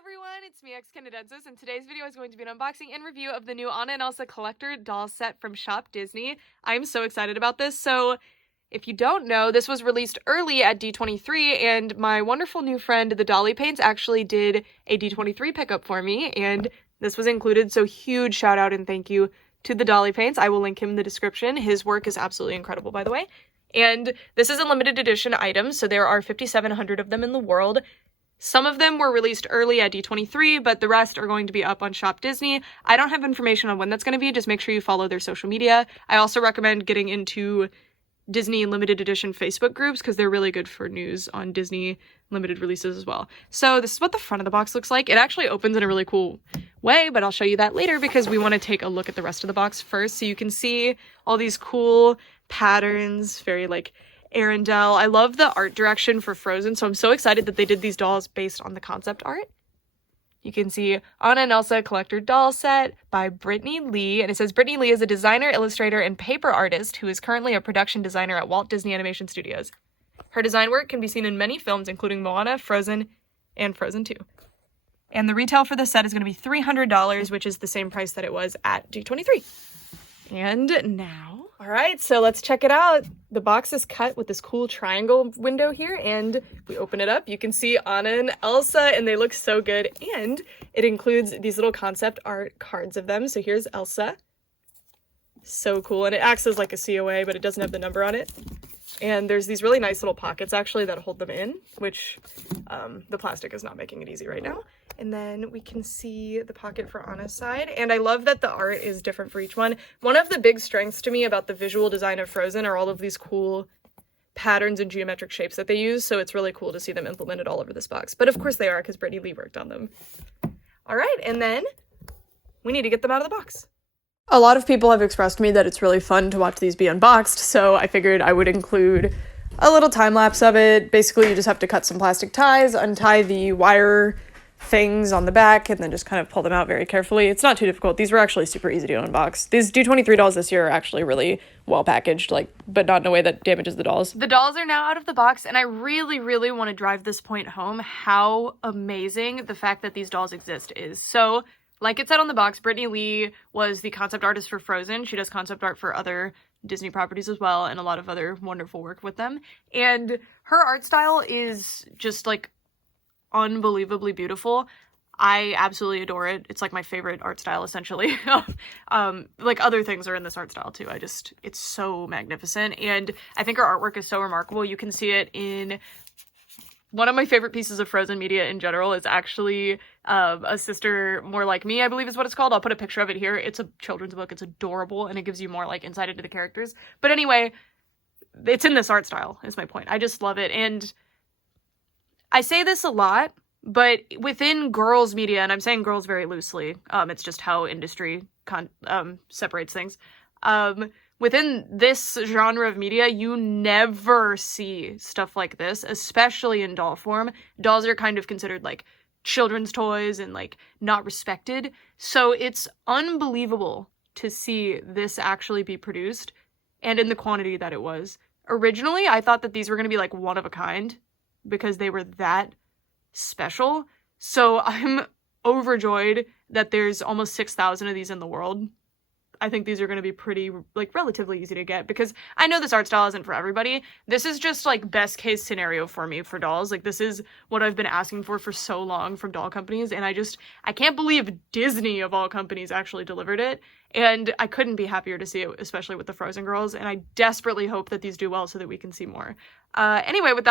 everyone, it's me, Canadensis, and today's video is going to be an unboxing and review of the new Anna and Elsa collector doll set from Shop Disney. I'm so excited about this. So, if you don't know, this was released early at D23, and my wonderful new friend, the Dolly Paints, actually did a D23 pickup for me, and this was included, so huge shout out and thank you to the Dolly Paints. I will link him in the description. His work is absolutely incredible, by the way. And this is a limited edition item, so there are 5,700 of them in the world. Some of them were released early at D23, but the rest are going to be up on Shop Disney. I don't have information on when that's going to be, just make sure you follow their social media. I also recommend getting into Disney limited edition Facebook groups because they're really good for news on Disney limited releases as well. So this is what the front of the box looks like. It actually opens in a really cool way, but I'll show you that later because we want to take a look at the rest of the box first. So you can see all these cool patterns, very like Arendelle. I love the art direction for Frozen, so I'm so excited that they did these dolls based on the concept art. You can see Anna and Elsa collector doll set by Brittney Lee, and it says Brittney Lee is a designer, illustrator, and paper artist who is currently a production designer at Walt Disney Animation Studios. Her design work can be seen in many films, including Moana, Frozen, and Frozen 2. And the retail for this set is going to be $300, which is the same price that it was at D23. And now, all right, so let's check it out. The box is cut with this cool triangle window here, and we open it up. You can see Anna and Elsa, and they look so good. And it includes these little concept art cards of them. So here's Elsa. So cool. And it acts as like a COA, but it doesn't have the number on it. And there's these really nice little pockets, actually, that hold them in, which the plastic is not making it easy right now. And then we can see the pocket for Anna's side. And I love that the art is different for each one. One of the big strengths to me about the visual design of Frozen are all of these cool patterns and geometric shapes that they use. So it's really cool to see them implemented all over this box. But of course they are, because Brittney Lee worked on them. All right, and then we need to get them out of the box. A lot of people have expressed to me that it's really fun to watch these be unboxed, so I figured I would include a little time lapse of it. Basically, you just have to cut some plastic ties, untie the wire things on the back, and then just kind of pull them out very carefully. It's not too difficult. These were actually super easy to unbox. These D23 dolls this year are actually really well packaged, but not in a way that damages the dolls. The dolls are now out of the box, and I really, really want to drive this point home, how amazing the fact that these dolls exist is. So, like it said on the box, Brittney Lee was the concept artist for Frozen. She does concept art for other Disney properties as well, and a lot of other wonderful work with them. And her art style is just like unbelievably beautiful. I absolutely adore it. It's like my favorite art style, essentially. Like other things are in this art style too. It's so magnificent. And I think her artwork is so remarkable. You can see it in one of my favorite pieces of Frozen media in general is actually A Sister More Like Me, I believe is what it's called. I'll put a picture of it here. It's a children's book. It's adorable, and it gives you more like insight into the characters. But anyway, it's in this art style, is my point. I just love it. And I say this a lot, but within girls media, and I'm saying girls very loosely, it's just how industry separates things. Within this genre of media, you never see stuff like this, especially in doll form. Dolls are kind of considered like children's toys and like not respected. So it's unbelievable to see this actually be produced and in the quantity that it was. Originally, I thought that these were going to be like one of a kind because they were that special. So I'm overjoyed that there's almost 6,000 of these in the world. I think these are going to be pretty, like, relatively easy to get because I know this art style isn't for everybody. This is just, like, best case scenario for me for dolls. Like, this is what I've been asking for so long from doll companies, and I can't believe Disney, of all companies, actually delivered it, and I couldn't be happier to see it, especially with the Frozen girls, and I desperately hope that these do well so that we can see more. Anyway, with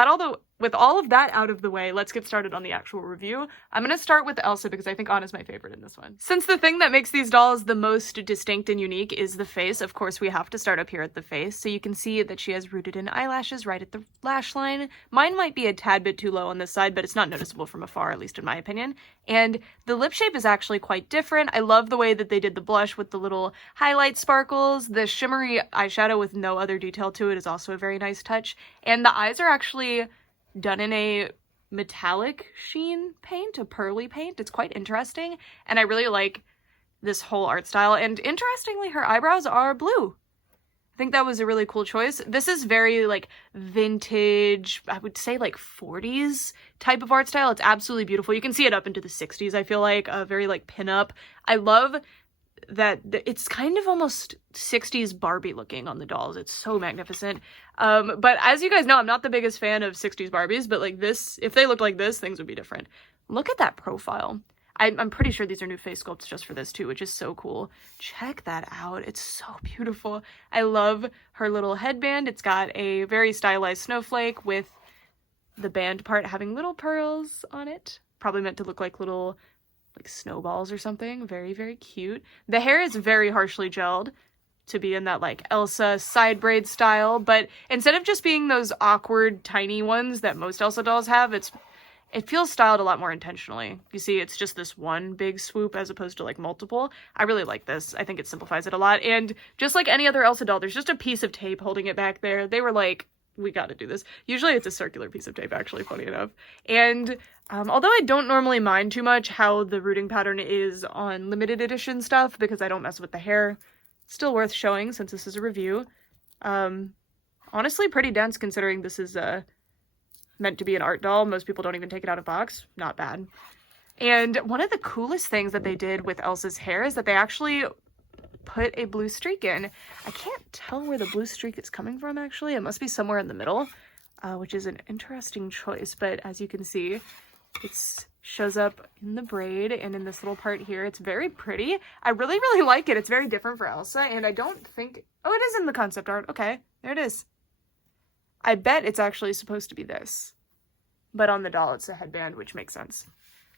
all of that out of the way, let's get started on the actual review. I'm going to start with Elsa because I think Anna's my favorite in this one. Since the thing that makes these dolls the most distinct and unique is the face, of course we have to start up here at the face. So you can see that she has rooted in eyelashes right at the lash line. Mine might be a tad bit too low on this side, but it's not noticeable from afar, at least in my opinion. And the lip shape is actually quite different. I love the way that they did the blush with the little highlight sparkles. The shimmery eyeshadow with no other detail to it is also a very nice touch. And the eyes are actually done in a metallic sheen paint, a pearly paint. It's quite interesting, and I really like this whole art style. And interestingly, her eyebrows are blue. think that was a really cool choice. This is very like vintage, I would say like 40s type of art style. It's absolutely beautiful. You can see it up into the 60s, I feel like, very like pinup. I love that it's kind of almost 60s Barbie looking on the dolls. It's so magnificent. But as you guys know, I'm not the biggest fan of 60s Barbies, but like this, if they looked like this, things would be different. Look at that profile. I'm pretty sure these are new face sculpts just for this too, which is so cool. Check that out. It's so beautiful. I love her little headband. It's got a very stylized snowflake with the band part having little pearls on it. Probably meant to look like little like snowballs or something. Very, very cute. The hair is very harshly gelled to be in that like Elsa side braid style, but instead of just being those awkward tiny ones that most Elsa dolls have, it feels styled a lot more intentionally. You see, it's just this one big swoop as opposed to like multiple. I really like this. I think it simplifies it a lot. And just like any other Elsa doll, there's just a piece of tape holding it back there. They were like, we got to do this. Usually it's a circular piece of tape, actually, funny enough. And although I don't normally mind too much how the rooting pattern is on limited edition stuff because I don't mess with the hair, it's still worth showing since this is a review. Honestly, pretty dense considering this is meant to be an art doll. Most people don't even take it out of box. Not bad. And one of the coolest things that they did with Elsa's hair is that they actually put a blue streak in. I can't tell where the blue streak is coming from, actually. It must be somewhere in the middle, which is an interesting choice. But as you can see, it shows up in the braid and in this little part here. It's very pretty. I really, really like it. It's very different for Elsa, and I don't think... Oh, it is in the concept art. Okay, there it is. I bet it's actually supposed to be this. But on the doll, it's a headband, which makes sense.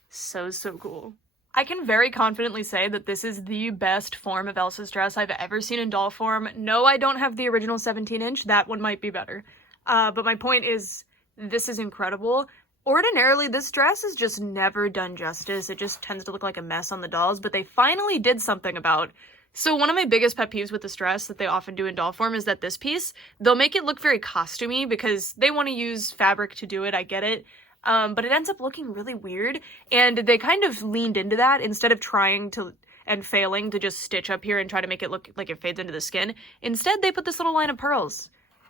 So cool. I can very confidently say that this is the best form of Elsa's dress I've ever seen in doll form. No, I don't have the original 17-inch. That one might be better. But my point is, this is incredible. Ordinarily, this dress is just never done justice. It just tends to look like a mess on the dolls, but they finally did something about. So one of my biggest pet peeves with this dress that they often do in doll form is that this piece, they'll make it look very costumey because they want to use fabric to do it, I get it. But it ends up looking really weird, and they kind of leaned into that instead of trying to and failing to just stitch up here and try to make it look like it fades into the skin. Instead, they put this little line of pearls.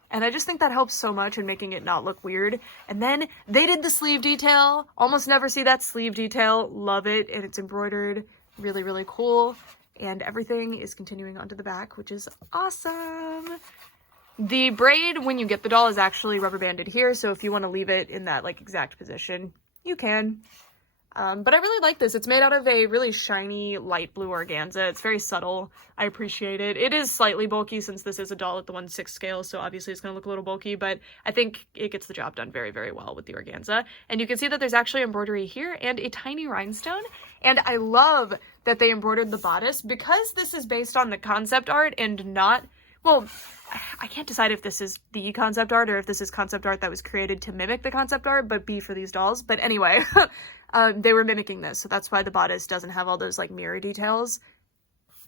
And I just think that helps so much in making it not look weird. And then they did the sleeve detail. Almost never see that sleeve detail. Love it. And it's embroidered. Really, really cool. And everything is continuing onto the back, which is awesome. The braid, when you get the doll, is actually rubber banded here. So if you want to leave it in that like exact position, you can. But I really like this. It's made out of a really shiny light blue organza. It's very subtle. I appreciate it. It is slightly bulky since this is a doll at the 1/6 scale, so obviously it's going to look a little bulky, but I think it gets the job done very, very well with the organza. And you can see that there's actually embroidery here and a tiny rhinestone. And I love that they embroidered the bodice because this is based on the concept art and not, well, I can't decide if this is the concept art or if this is concept art that was created to mimic the concept art, but be for these dolls. But anyway, they were mimicking this, so that's why the bodice doesn't have all those like mirror details,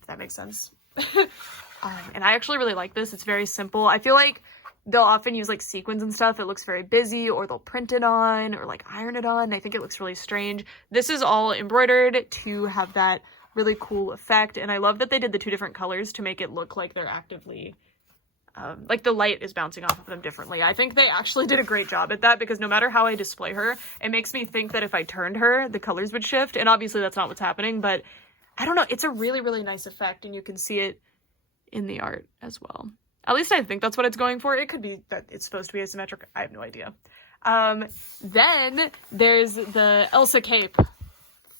if that makes sense. And I actually really like this. It's very simple. I feel like they'll often use like sequins and stuff. It looks very busy, or they'll print it on or like iron it on. I think it looks really strange. This is all embroidered to have that really cool effect, and I love that they did the two different colors to make it look like they're actively like the light is bouncing off of them differently. I think they actually did a great job at that because no matter how I display her, it makes me think that if I turned her, the colors would shift, and obviously that's not what's happening, but I don't know. It's a really, really nice effect, and you can see it in the art as well. At least I think that's what it's going for. It could be that it's supposed to be asymmetric. I have no idea. Then there's the Elsa Cape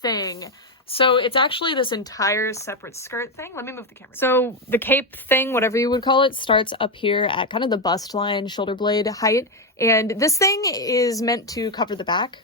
thing. So it's actually this entire separate skirt thing. Let me move the camera. So the cape thing, whatever you would call it, starts up here at kind of the bust line, shoulder blade height. And this thing is meant to cover the back,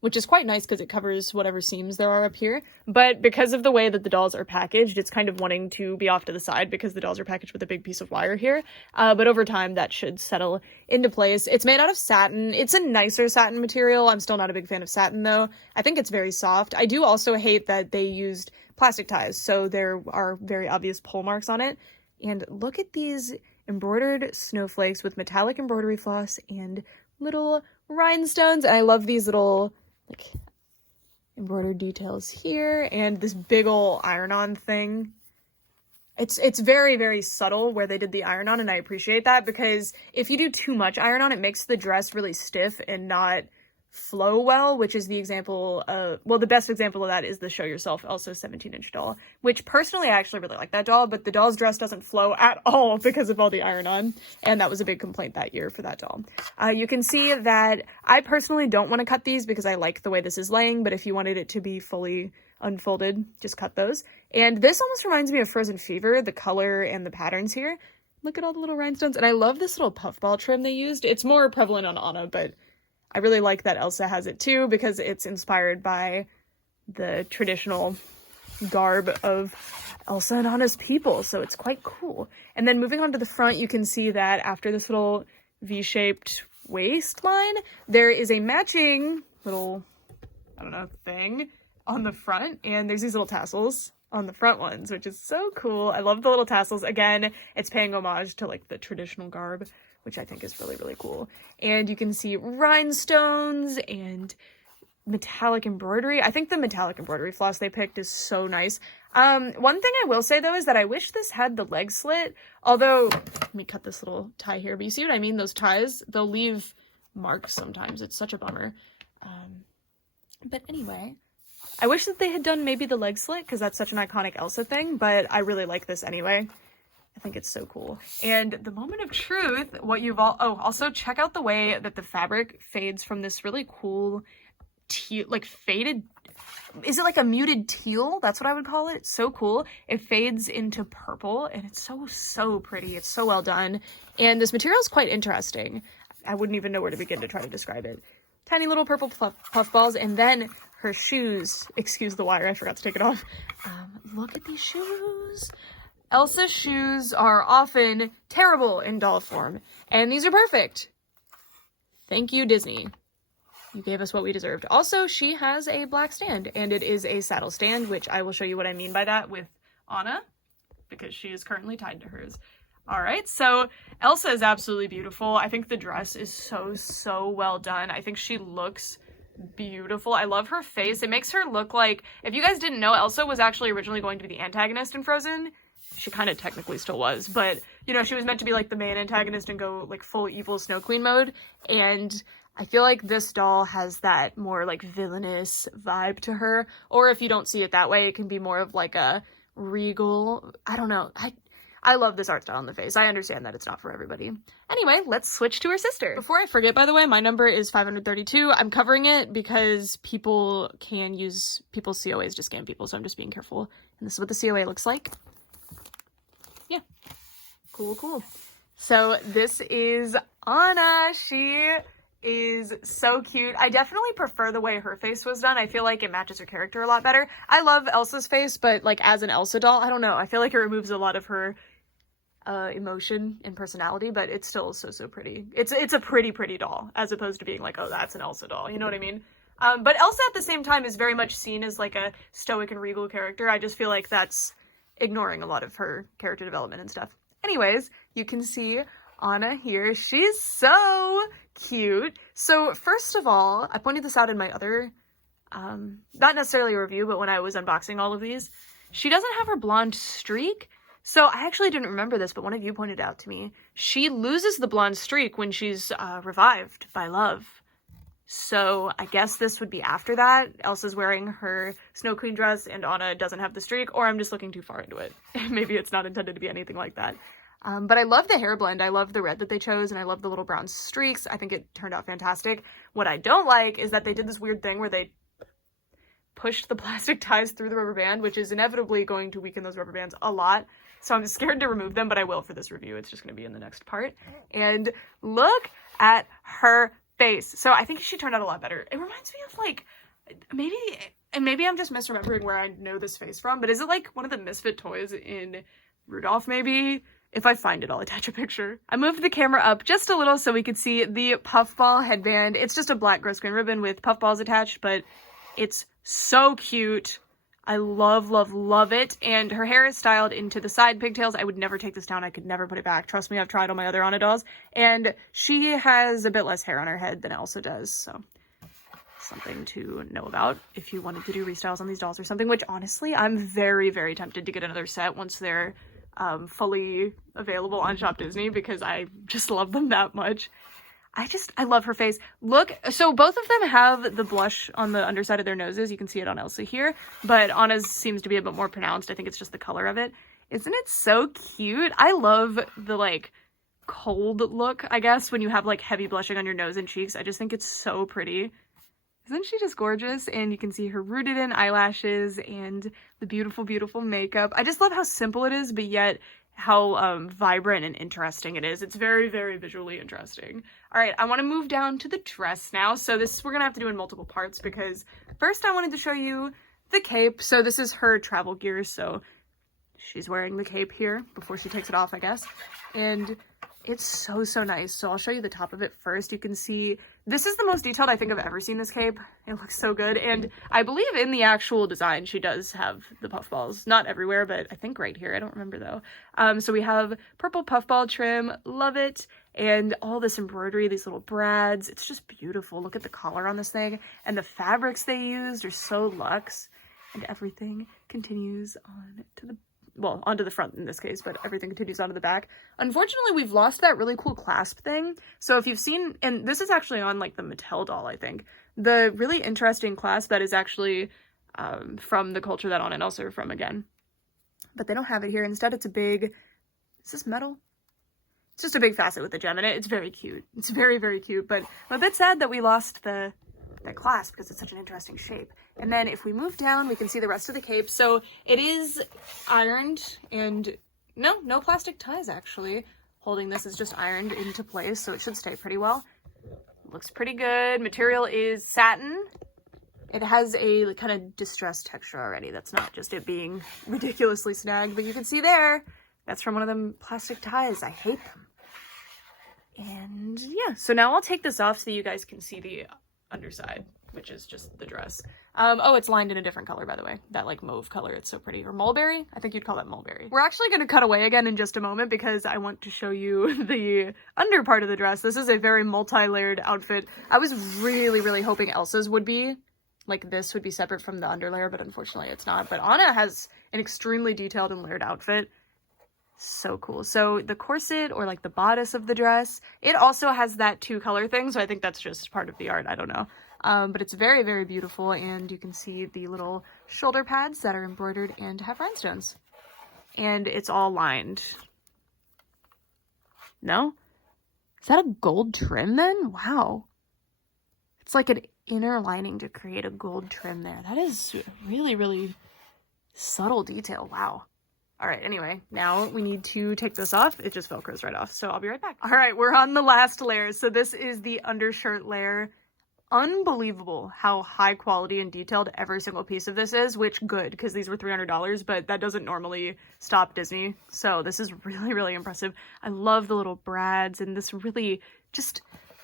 which is quite nice because it covers whatever seams there are up here. But because of the way that the dolls are packaged, it's kind of wanting to be off to the side because the dolls are packaged with a big piece of wire here. But over time, that should settle into place. It's made out of satin. It's a nicer satin material. I'm still not a big fan of satin, though. I think it's very soft. I do also hate that they used plastic ties, so there are very obvious pull marks on it. And look at these embroidered snowflakes with metallic embroidery floss and little rhinestones. And I love these little like embroidered details here and this big ol' iron-on thing. It's very, very subtle where they did the iron-on, and I appreciate that, because if you do too much iron-on, it makes the dress really stiff and not flow well, which is the example of, well, the best example of that is the Show Yourself Elsa 17-inch doll, which personally I actually really like that doll, but the doll's dress doesn't flow at all because of all the iron-on, and that was a big complaint that year for that doll. You can see that I personally don't want to cut these because I like the way this is laying, but if you wanted it to be fully unfolded, just cut those. And this almost reminds me of Frozen Fever, the color and the patterns here. Look at all the little rhinestones, and I love this little puffball trim they used. It's more prevalent on Anna, but I really like that Elsa has it too, because it's inspired by the traditional garb of Elsa and Anna's people, so it's quite cool. And then moving on to the front, you can see that after this little V-shaped waistline, there is a matching little, I don't know, thing on the front, and there's these little tassels on the front ones, which is so cool. I love the little tassels. Again, it's paying homage to like the traditional garb, which I think is really, really cool. And you can see rhinestones and metallic embroidery. I think the metallic embroidery floss they picked is so nice. One thing I will say though is that I wish this had the leg slit, although, let me cut this little tie here, but you see what I mean? Those ties, they'll leave marks sometimes. It's such a bummer. But anyway, I wish that they had done maybe the leg slit, because that's such an iconic Elsa thing, but I really like this anyway. I think it's so cool. And the moment of truth, what you've all, oh, also check out the way that the fabric fades from this really cool teal, like faded, is it like a muted teal? That's what I would call it. It's so cool. It fades into purple, and it's so pretty. It's so well done. And this material is quite interesting. I wouldn't even know where to begin to try to describe it. Tiny little purple puff balls, and then her shoes, excuse the wire, I forgot to take it off. Look at these shoes. Elsa's shoes are often terrible in doll form, and these are perfect. Thank you, Disney. You gave us what we deserved. Also, she has a black stand, and it is a saddle stand, which I will show you what I mean by that with Anna, because she is currently tied to hers. All right, so Elsa is absolutely beautiful. I think the dress is so well done. I think she looks beautiful. I love her face. It makes her look like, if you guys didn't know, Elsa was actually originally going to be the antagonist in Frozen. She kind of technically still was, but you know, she was meant to be like the main antagonist and go like full evil Snow Queen mode. And I feel like this doll has that more like villainous vibe to her. Or if you don't see it that way, it can be more of like a regal, I don't know. I love this art style on the face. I understand that it's not for everybody. Anyway, let's switch to her sister. Before I forget, by the way, my number is 532. I'm covering it because people can use people's COAs to scam people, so I'm just being careful. And this is what the COA looks like. Yeah. Cool. So this is Anna. She is so cute. I definitely prefer the way her face was done. I feel like it matches her character a lot better. I love Elsa's face, but like as an Elsa doll, I don't know. I feel like it removes a lot of her emotion and personality, but it's still so pretty. It's a pretty doll, as opposed to being like, oh, that's an Elsa doll. You know what I mean? But Elsa at the same time is very much seen as like a stoic and regal character. I just feel like that's ignoring a lot of her character development and stuff. Anyways, you can see Anna here. She's so cute. So first of all, I pointed this out in my other, not necessarily a review, but when I was unboxing all of these, she doesn't have her blonde streak. So I actually didn't remember this, but one of you pointed out to me. She loses the blonde streak when she's revived by love. So I guess this would be after that. Elsa's wearing her Snow Queen dress and Anna doesn't have the streak, or I'm just looking too far into it. Maybe it's not intended to be anything like that. But I love the hair blend. I love the red that they chose, and I love the little brown streaks. I think it turned out fantastic. What I don't like is that they did this weird thing where they pushed the plastic ties through the rubber band, which is inevitably going to weaken those rubber bands a lot. So I'm scared to remove them, but I will for this review. It's just going to be in the next part. And look at her face. So I think she turned out a lot better. It reminds me of like, maybe I'm just misremembering where I know this face from, but is it like one of the Misfit toys in Rudolph maybe? If I find it, I'll attach a picture. I moved the camera up just a little so we could see the puffball headband. It's just a black gross grain ribbon with puffballs attached, but it's so cute. I love it. And her hair is styled into the side pigtails. I would never take this down. I could never put it back. Trust me, I've tried all my other Anna dolls. And she has a bit less hair on her head than Elsa does, so something to know about if you wanted to do restyles on these dolls or something, which honestly, I'm very tempted to get another set once they're fully available on Shop Disney because I just love them that much. I love her face. Look, so both of them have the blush on the underside of their noses. You can see it on Elsa here, but Anna's seems to be a bit more pronounced. I think it's just the color of it. Isn't it so cute? I love the like cold look, I guess, when you have like heavy blushing on your nose and cheeks. I just think it's so pretty. Isn't she just gorgeous? And you can see her rooted in eyelashes and the beautiful, beautiful makeup. I just love how simple it is, but yet how vibrant and interesting it is. It's very, very visually interesting. All right, I want to move down to the dress now. So this we're gonna have to do in multiple parts because first I wanted to show you the cape. So this is her travel gear. So she's wearing the cape here before she takes it off, I guess. And it's so, so nice. So I'll show you the top of it first. You can see this is the most detailed I think I've ever seen this cape. It looks so good. And I believe in the actual design, she does have the puffballs. Not everywhere, but I think right here. I don't remember though. So we have purple puffball trim. Love it. And all this embroidery, these little brads. It's just beautiful. Look at the collar on this thing. And the fabrics they used are so luxe. And everything continues on to the well, onto the front in this case, but everything continues onto the back. Unfortunately, we've lost that really cool clasp thing. So if you've seen, and this is actually on like the Mattel doll, I think, the really interesting clasp that is actually from the culture that Anna and Elsa are from again. But they don't have it here. Instead, it's a big, is this metal? It's just a big facet with a gem in it. It's very cute. It's very, very cute, but I'm a bit sad that we lost that clasp because it's such an interesting shape. And then if we move down, we can see the rest of the cape. So it is ironed and no plastic ties actually. Holding this is just ironed into place, so it should stay pretty well. Looks pretty good. Material is satin. It has a kind of distressed texture already. That's not just it being ridiculously snagged, but you can see there, that's from one of them plastic ties. I hate them. And yeah, so now I'll take this off so you guys can see the underside, which is just the dress. Oh, it's lined in a different color, by the way. That like mauve color, it's so pretty. Or mulberry? I think you'd call that mulberry. We're actually going to cut away again in just a moment because I want to show you the under part of the dress. This is a very multi-layered outfit. I was really, really hoping Elsa's would be like this would be separate from the underlayer, but unfortunately it's not. But Anna has an extremely detailed and layered outfit. So cool. So the corset or like the bodice of the dress, it also has that 2-color thing. So I think that's just part of the art. I don't know. But it's very, very beautiful. And you can see the little shoulder pads that are embroidered and have rhinestones. And it's all lined. No? Is that a gold trim then? Wow. It's like an inner lining to create a gold trim there. That is really, really subtle detail. Wow. All right, anyway, now we need to take this off. It just Velcros right off, so I'll be right back. All right, we're on the last layer. So this is the undershirt layer. Unbelievable how high quality and detailed every single piece of this is, which good, because these were $300, but that doesn't normally stop Disney. So this is really, really impressive. I love the little brads and this really just...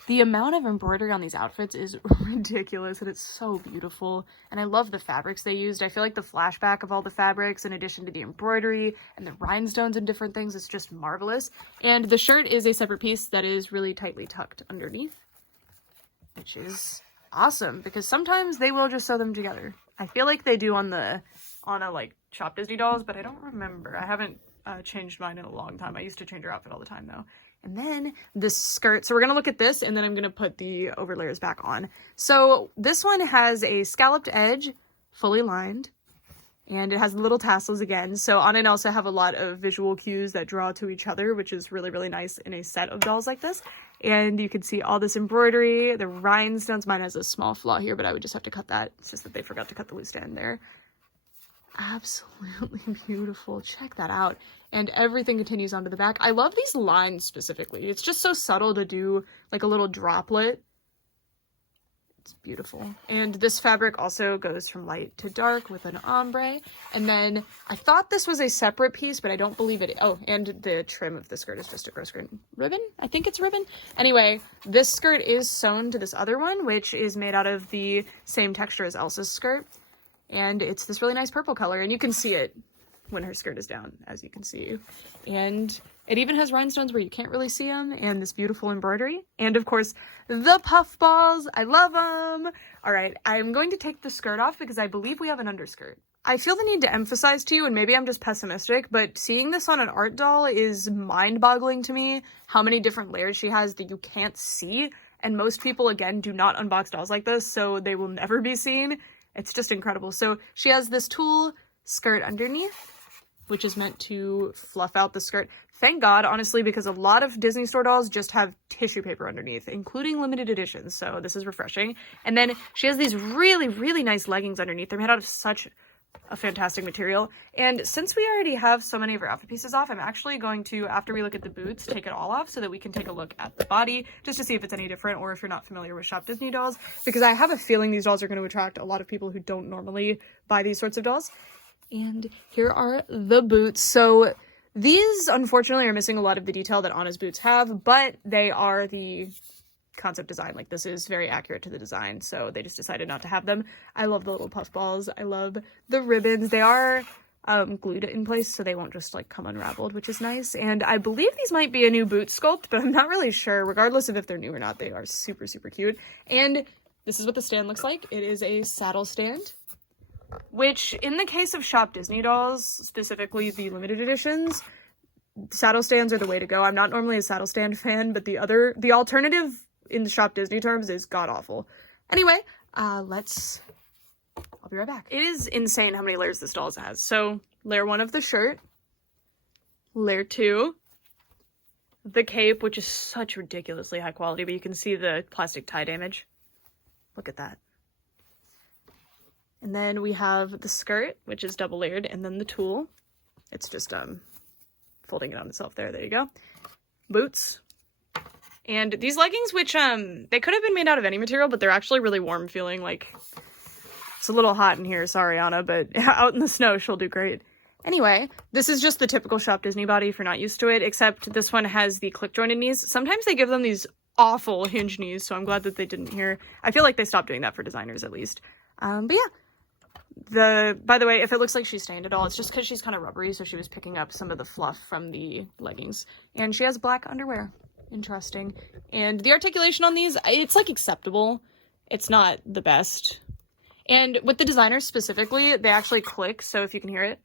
The amount of embroidery on these outfits is ridiculous and it's so beautiful. And I love the fabrics they used. I feel like the flashback of all the fabrics in addition to the embroidery and the rhinestones and different things is just marvelous. And the shirt is a separate piece that is really tightly tucked underneath, which is awesome because sometimes they will just sew them together. I feel like they do on a like Shop Disney dolls, but I don't remember. I haven't changed mine in a long time. I used to change her outfit all the time though. And then this skirt, so we're going to look at this and then I'm going to put the overlayers back on. So this one has a scalloped edge, fully lined, and it has little tassels again. So Anna and Elsa have a lot of visual cues that draw to each other, which is really, really nice in a set of dolls like this. And you can see all this embroidery, the rhinestones. Mine has a small flaw here, but I would just have to cut that. It's just that they forgot to cut the loose end there. Absolutely beautiful. Check that out. And everything continues onto the back. I love these lines specifically. It's just so subtle to do like a little droplet. It's beautiful. And this fabric also goes from light to dark with an ombre. And then I thought this was a separate piece, but I don't believe it. Oh, and the trim of the skirt is just a gross ribbon. I think it's ribbon. Anyway, this skirt is sewn to this other one, which is made out of the same texture as Elsa's skirt. And it's this really nice purple color, and you can see it when her skirt is down, as you can see. And it even has rhinestones where you can't really see them, and this beautiful embroidery. And of course, the puff balls. I love them. All right, I'm going to take the skirt off because I believe we have an underskirt. I feel the need to emphasize to you, and maybe I'm just pessimistic, but seeing this on an art doll is mind-boggling to me, how many different layers she has that you can't see. And most people, again, do not unbox dolls like this, so they will never be seen. It's just incredible. So she has this tulle skirt underneath, which is meant to fluff out the skirt. Thank God, honestly, because a lot of Disney store dolls just have tissue paper underneath, including limited editions, so this is refreshing. And then she has these really, really nice leggings underneath. They're made out of such a fantastic material. And since we already have so many of her outfit pieces off, I'm actually going to, after we look at the boots, take it all off so that we can take a look at the body, just to see if it's any different, or if you're not familiar with Shop Disney dolls, because I have a feeling these dolls are going to attract a lot of people who don't normally buy these sorts of dolls. And here are the boots. So these, unfortunately, are missing a lot of the detail that Anna's boots have, but they are the concept design. Like, this is very accurate to the design, so they just decided not to have them. I love the little puff balls. I love the ribbons. They are glued in place, so they won't just, like, come unraveled, which is nice. And I believe these might be a new boot sculpt, but I'm not really sure. Regardless of if they're new or not, they are super, super cute. And this is what the stand looks like. It is a saddle stand, which in the case of Shop Disney dolls, specifically the limited editions, saddle stands are the way to go. I'm not normally a saddle stand fan, but the alternative in the Shop Disney terms is god-awful. Anyway, I'll be right back. It is insane how many layers this doll has. So, layer 1 of the shirt, layer 2, the cape, which is such ridiculously high quality, but you can see the plastic tie damage. Look at that. And then we have the skirt, which is double layered, and then the tulle. It's just folding it on itself there. There you go. Boots. And these leggings, which they could have been made out of any material, but they're actually really warm feeling. Like, it's a little hot in here, sorry Anna, but out in the snow she'll do great. Anyway, this is just the typical Shop Disney body if you're not used to it, except this one has the click jointed knees. Sometimes they give them these awful hinge knees, so I'm glad that they didn't here. I feel like they stopped doing that for designers at least. But yeah. By the way, if it looks like she's stained at all, it's just because she's kind of rubbery, so she was picking up some of the fluff from the leggings. And she has black underwear. Interesting. And the articulation on these, it's like acceptable. It's not the best. And with the designers specifically, they actually click, so if you can hear it.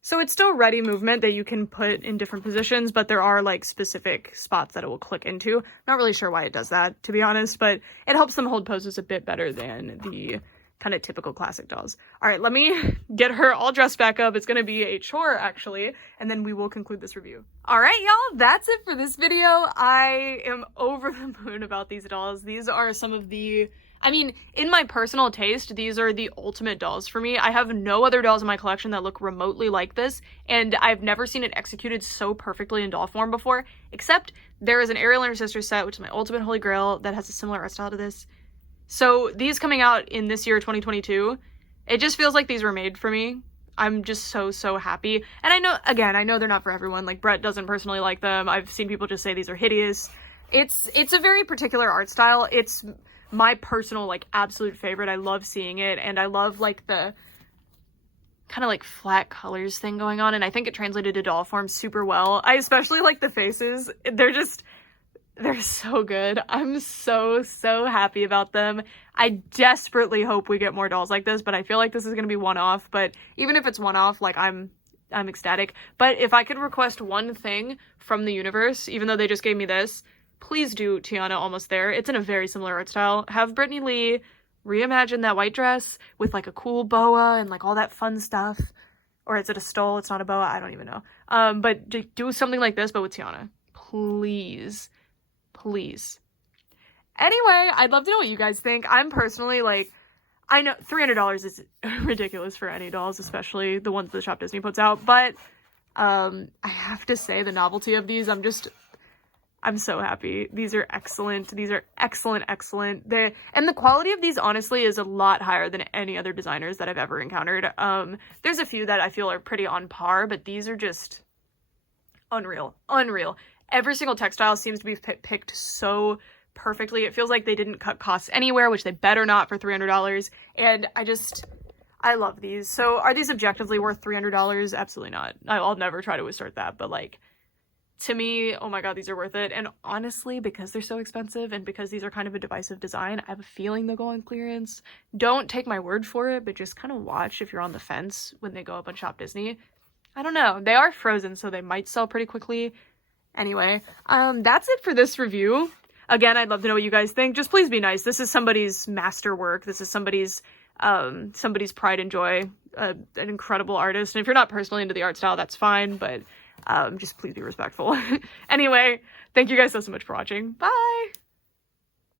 So it's still ready movement that you can put in different positions, but there are like specific spots that it will click into. Not really sure why it does that, to be honest, but it helps them hold poses a bit better than the kind of typical classic dolls. All right, let me get her all dressed back up. It's going to be a chore, actually, and then we will conclude this review. All right, y'all, that's it for this video. I am over the moon about these dolls. These are some of the... I mean, in my personal taste, these are the ultimate dolls for me. I have no other dolls in my collection that look remotely like this, and I've never seen it executed so perfectly in doll form before, except there is an Ariel and her sister set, which is my ultimate holy grail, that has a similar art style to this. So these coming out in this year, 2022, it just feels like these were made for me. I'm just so happy. And I know they're not for everyone. Like, Brett doesn't personally like them. I've seen people just say these are hideous. It's a very particular art style. It's my personal, like, absolute favorite. I love seeing it, and I love, like, the kind of, like, flat colors thing going on, and I think it translated to doll form super well. I especially like the faces. They're so good. I'm so happy about them. I desperately hope we get more dolls like this, but I feel like this is going to be one-off, but even if it's one-off, like, I'm ecstatic. But if I could request one thing from the universe, even though they just gave me this, please do Tiana Almost There. It's in a very similar art style. Have Brittney Lee reimagine that white dress with, like, a cool boa and, like, all that fun stuff. Or is it a stole? It's not a boa? I don't even know. But do something like this, but with Tiana. Please. Please. Anyway, I'd love to know what you guys think. I'm personally, like, I know $300 is ridiculous for any dolls, especially the ones that Shop Disney puts out, but I have to say the novelty of these, I'm so happy. These are excellent. These are excellent. And the quality of these, honestly, is a lot higher than any other designers that I've ever encountered. There's a few that I feel are pretty on par, but these are just unreal. Every single textile seems to be picked so perfectly. It feels like they didn't cut costs anywhere, which they better not for $300. And I love these. So are these objectively worth $300? Absolutely not. I'll never try to assert that, but like, to me, oh my god, these are worth it. And honestly, because they're so expensive and because these are kind of a divisive design, I have a feeling they'll go on clearance. Don't take my word for it, but just kind of watch if you're on the fence when they go up on Shop Disney. I don't know. They are frozen, so they might sell pretty quickly. Anyway, that's it for this review. Again, I'd love to know what you guys think. Just please be nice. This is somebody's masterwork. This is somebody's pride and joy. An incredible artist. And if you're not personally into the art style, that's fine, but just please be respectful. Anyway, thank you guys so much for watching. Bye!